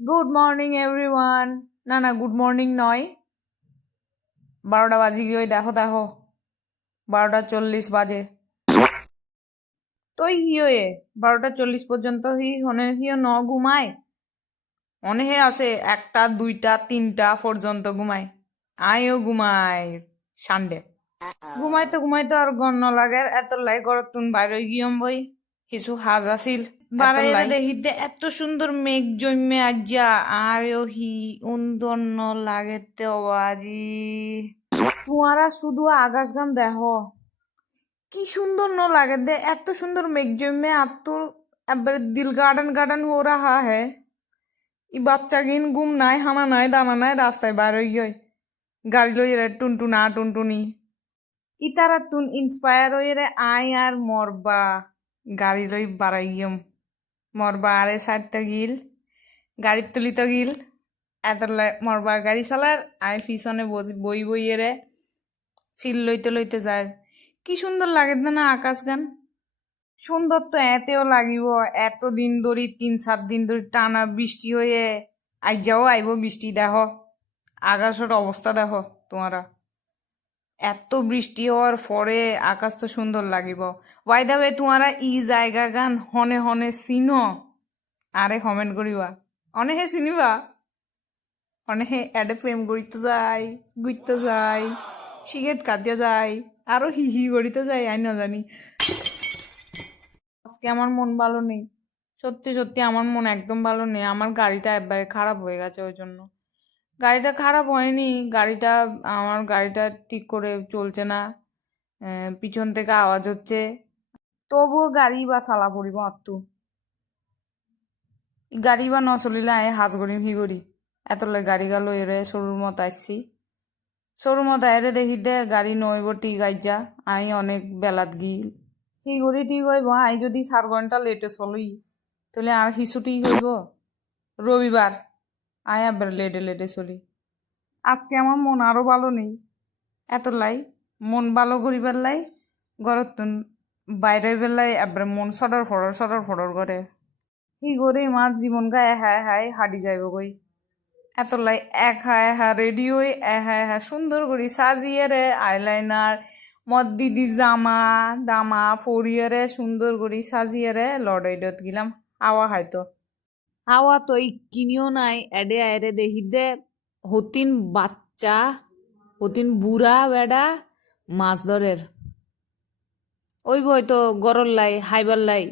Good morning everyone. না good morning নয়, 12টা বাজে গিয়ে দেখো দেখো 12:40 বাজে। তো হিয়ে 12:40 পর্যন্ত হিও ন ঘুমায়। অনেকে আছে 1টা 2টা 3টা পর্যন্ত ঘুমায়। আইও ঘুমাই সানডে। ঘুমাইতো আর গণ্য লাগে এত লাই ঘর তুন বাইরে গিয়ম বই কিছু হাজ আছিল বাড়াইরে দেখিতে এত সুন্দর মেঘ জন্মে আজ্জা আর হি উন্দন্ন লাগে তো আজি তোমারা শুধু আকাশ গান দেখো কি সুন্দর ন লাগে দে এত সুন্দর মেঘ জন্মে আর তোর একবারে দিল গার্ডেন গার্ডেন হো রাহা है। ই বাচ্চা গিন ঘুম নাই হানা নাই দানা নাই রাস্তায় বার হই গই গাড়ি লই রে টুনটুনা টুনটুনি ইতারা তুন ইন্সপায়ার হই রে আই আর মরবা গাড়ি লই বাড়াইয়ম মরবা আরে সাইডটা গিল গাড়ির তুলিত গিল এত মরবা গাড়ি চালার আয় পিছনে বই বইয়ে রে ফিল লইতে লইতে যায় কি সুন্দর লাগে না আকাশ গান। সুন্দর তো এতেও লাগিব এত দিন ধরি 3-7 দিন ধরে টানা বৃষ্টি হয়ে আইজাও আইব বৃষ্টি দেখো আকাশের অবস্থা দেখো তোমারা এত বৃষ্টি হওয়ার পরে আকাশ তো সুন্দর লাগিব। ওয়াই দা ওয়ে তোমারা ই জায়গা গান হনে হনে চিনো আরে কমেন্ট করিবা অনেকে চিনিবা অনেকে এডে প্রেম করিতে যায় ঘুরতে যায় সিগারেট কাটিয়ে যায় আরো হি করিতে যায় আই না জানি। আজকে আমার মন ভালো নেই, সত্যি সত্যি আমার মন একদম ভালো নেই। আমার গাড়িটা একবারে খারাপ হয়ে গেছে ওই জন্য। গাড়িটা খারাপ হয়নি, আমার গাড়িটা ঠিক করে চলছে না, পিছন থেকে আওয়াজ হচ্ছে, তবুও গাড়ি বা চালা পড়িব আত্মু গাড়ি বা নচলিলে আই হাজ করিম হি করি এত গাড়ি গালো এরে সরুর মত আসছি সরুর মত আইরে দেখি দে গাড়ি নইব ঠিক আইজা আই অনেক বেলাত গিল হি করি ঠিক হইব। আই যদি 4 ঘন্টা লেটে চলই তাহলে আর কিছু ঠিক হইব। রবিবার আই আবার লেটে লেটে চলি। আজকে আমার মন আরো ভালো নেই, এত লাই মন ভালো করিবার লাই ঘরত বাইরে বেলাই এবার মন সডর ফডর করে হি করে মার জীবন গা এহায় হায় হাডি যাইব গই এত লাই একা রেডি হই এহা সুন্দর করি সাজিয়ে রে আইলাইনার মদ্দিদি জামা দামা ফরিয়ে রে সুন্দর করি সাজিয়ে রে লড়াইডত গিলাম হাওয়া খাইতো হাওয়া তো এই কিনিও নাই এডে আয়রে দেখি দে হতিন বাচ্চা হতিন বুড়া বেড়া মাছ ধরের ওই বই তো গরল লাই হাইবার লাই